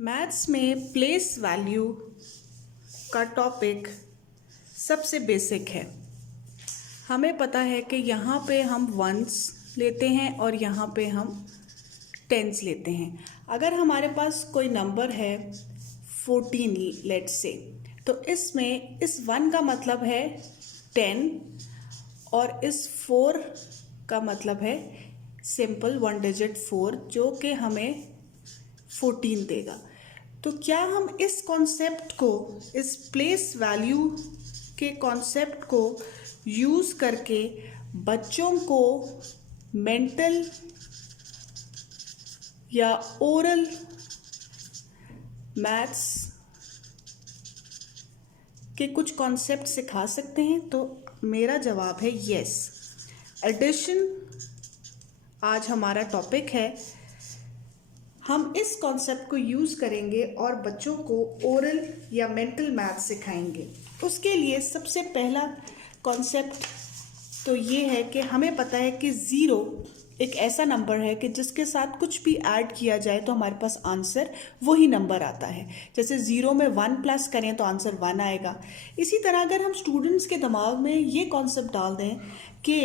Maths में place value का topic सबसे बेसिक है। हमें पता है कि यहाँ पे हम वंस लेते हैं और यहाँ पे हम टेंस लेते हैं। अगर हमारे पास कोई नंबर है 14 लेट्स से, तो इसमें इस 1 का मतलब है 10 और इस 4 का मतलब है सिंपल 1 डिजिट 4 जो कि हमें 14 देगा। तो क्या हम इस कॉन्सेप्ट को, इस प्लेस वैल्यू के कॉन्सेप्ट को यूज़ करके बच्चों को मेंटल या ओरल मैथ्स के कुछ कॉन्सेप्ट सिखा सकते हैं? तो मेरा जवाब है यस। एडिशन आज हमारा टॉपिक है। हम इस कॉन्सेप्ट को यूज़ करेंगे और बच्चों को ओरल या मेंटल मैथ्स सिखाएंगे। उसके लिए सबसे पहला कॉन्सेप्ट तो ये है कि हमें पता है कि ज़ीरो एक ऐसा नंबर है कि जिसके साथ कुछ भी ऐड किया जाए तो हमारे पास आंसर वही नंबर आता है। जैसे ज़ीरो में 1 प्लस करें तो आंसर 1 आएगा। इसी तरह अगर हम स्टूडेंट्स के दिमाग में ये कॉन्सेप्ट डाल दें कि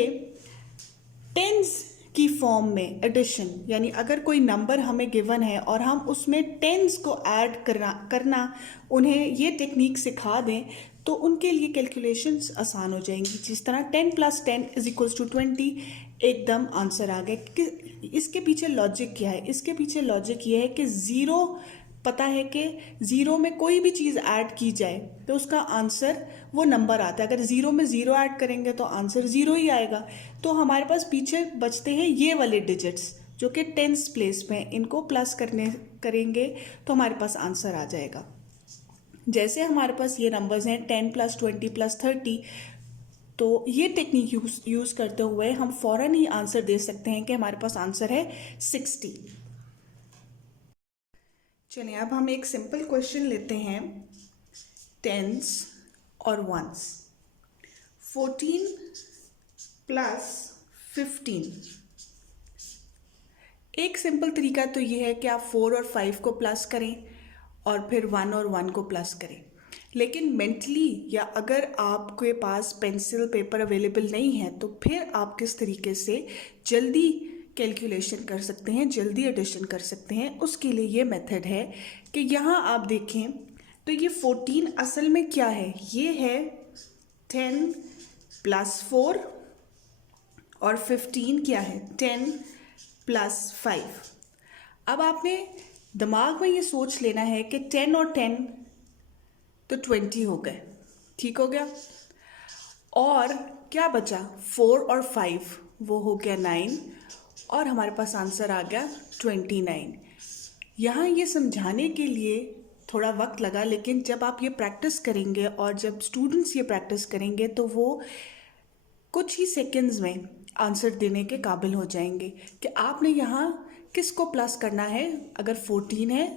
टेंस की फॉर्म में एडिशन, यानी अगर कोई नंबर हमें गिवन है और हम उसमें टेंस को ऐड करना उन्हें ये टेक्निक सिखा दें तो उनके लिए कैलकुलेशंस आसान हो जाएंगी। जिस तरह 10 + 10 = 20 एकदम आंसर आ गया। इसके पीछे लॉजिक क्या है? इसके पीछे लॉजिक ये है कि ज़ीरो पता है कि ज़ीरो में कोई भी चीज़ ऐड की जाए तो उसका आंसर वो नंबर आता है। अगर ज़ीरो में ज़ीरो ऐड करेंगे तो आंसर ज़ीरो ही आएगा। तो हमारे पास पीछे बचते हैं ये वाले डिजिट्स जो कि टेंस प्लेस में, इनको प्लस करेंगे तो हमारे पास आंसर आ जाएगा। जैसे हमारे पास ये नंबर्स हैं 10 + 20 + 30, तो ये टेक्निक यूज़ करते हुए हम फ़ौरन ही आंसर दे सकते हैं कि हमारे पास आंसर है 60। चलिए अब हम एक सिंपल क्वेश्चन लेते हैं टेंस और वंस। 14 + 15। एक सिंपल तरीका तो ये है कि आप 4 और 5 को प्लस करें और फिर 1 और 1 को प्लस करें। लेकिन मेंटली या अगर आपके पास पेंसिल पेपर अवेलेबल नहीं है तो फिर आप किस तरीके से जल्दी कैलकुलेशन कर सकते हैं, जल्दी एडिशन कर सकते हैं, उसके लिए ये मेथड है कि यहाँ आप देखें तो ये 14 असल में क्या है? ये है 10 + 4 और 15 क्या है? 10 + 5। अब आपने दिमाग में ये सोच लेना है कि 10 और 10 तो 20 हो गए, ठीक हो गया। और क्या बचा? 4 और 5, वो हो गया 9 और हमारे पास आंसर आ गया 29। यहाँ ये समझाने के लिए थोड़ा वक्त लगा, लेकिन जब आप ये प्रैक्टिस करेंगे और जब स्टूडेंट्स ये प्रैक्टिस करेंगे तो वो कुछ ही सेकंड्स में आंसर देने के काबिल हो जाएंगे कि आपने यहाँ किसको प्लस करना है। अगर 14 है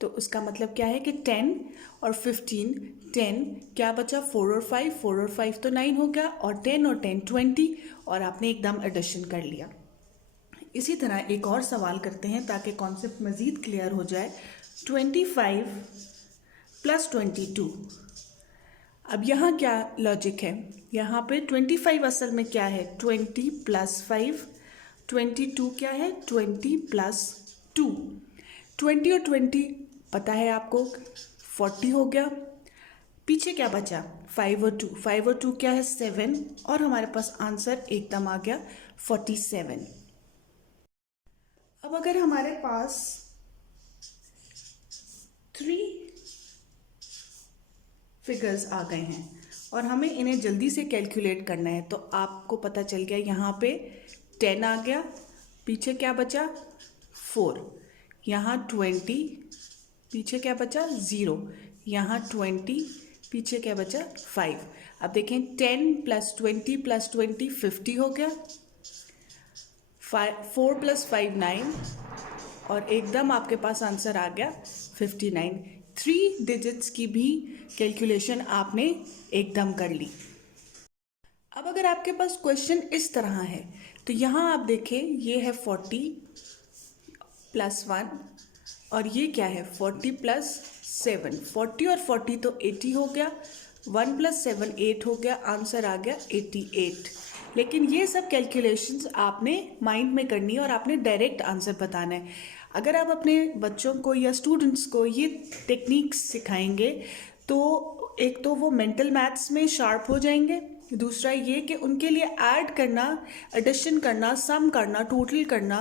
तो उसका मतलब क्या है कि 10 और 15, 10 क्या बचा? 4 और 5, 4 और 5 तो 9 हो गया और 10 और 10 20 और आपने एकदम एडिशन कर लिया। इसी तरह एक और सवाल करते हैं ताकि कॉन्सेप्ट मज़ीद क्लियर हो जाए। 25 + 22। अब यहाँ क्या लॉजिक है? यहाँ पे 25 असल में क्या है? 20 + 5। 22 क्या है? 20 + 2। 20 और 20 पता है आपको, 40 हो गया। पीछे क्या बचा? 5 और 2। 5 और 2 क्या है? 7 और हमारे पास आंसर एकदम आ गया 47। अब अगर हमारे पास 3 फिगर्स आ गए हैं और हमें इन्हें जल्दी से कैलकुलेट करना है तो आपको पता चल गया यहाँ पे 10 आ गया, पीछे क्या बचा? 4, यहाँ 20, पीछे क्या बचा? 0, यहाँ 20, पीछे क्या बचा? 5। अब देखें 10 + 20 + 20 50 हो गया। 4 + 5 9 और एकदम आपके पास आंसर आ गया 59। 3 डिजिट्स की भी कैलकुलेशन आपने एकदम कर ली। अब अगर आपके पास क्वेश्चन इस तरह है तो यहाँ आप देखें ये है 40 + 1 और ये क्या है 40 प्लस 7, 40 और 40 तो 80 हो गया, 1 प्लस 7 8 हो गया, आंसर आ गया 88। लेकिन ये सब कैलकुलेशंस आपने माइंड में करनी है और आपने डायरेक्ट आंसर बताना है। अगर आप अपने बच्चों को या स्टूडेंट्स को ये टेक्निक्स सिखाएंगे तो एक तो वो मेंटल मैथ्स में शार्प हो जाएंगे, दूसरा ये कि उनके लिए ऐड करना, एडिशन करना, सम करना, टोटल करना,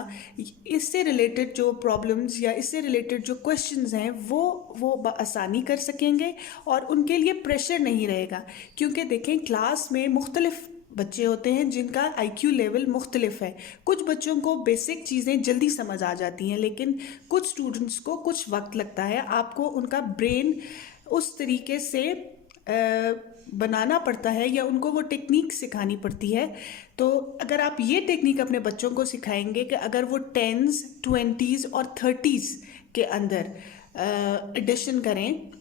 इससे रिलेटेड जो प्रॉब्लम्स या इससे रिलेटेड जो क्वेश्चंस हैं वो आसानी कर सकेंगे और उनके लिए प्रेशर नहीं रहेगा। क्योंकि देखें क्लास में मुख्तलिफ बच्चे होते हैं जिनका IQ लेवल मुख्तलिफ है। कुछ बच्चों को बेसिक चीज़ें जल्दी समझ आ जाती हैं, लेकिन कुछ स्टूडेंट्स को कुछ वक्त लगता है। आपको उनका ब्रेन उस तरीके से बनाना पड़ता है या उनको वो टेक्निक सिखानी पड़ती है। तो अगर आप ये टेक्निक अपने बच्चों को सिखाएंगे कि अगर वो 10s 20s और 30s के अंदर एडिशन करें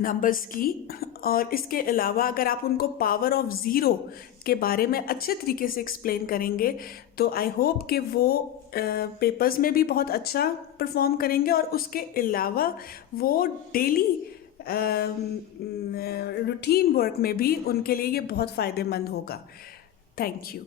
नंबर्स की, और इसके अलावा अगर आप उनको पावर ऑफ ज़ीरो के बारे में अच्छे तरीके से एक्सप्लेन करेंगे तो आई होप कि वो पेपर्स में भी बहुत अच्छा परफॉर्म करेंगे और उसके अलावा वो डेली रूटीन वर्क में भी उनके लिए ये बहुत फ़ायदेमंद होगा। Thank you.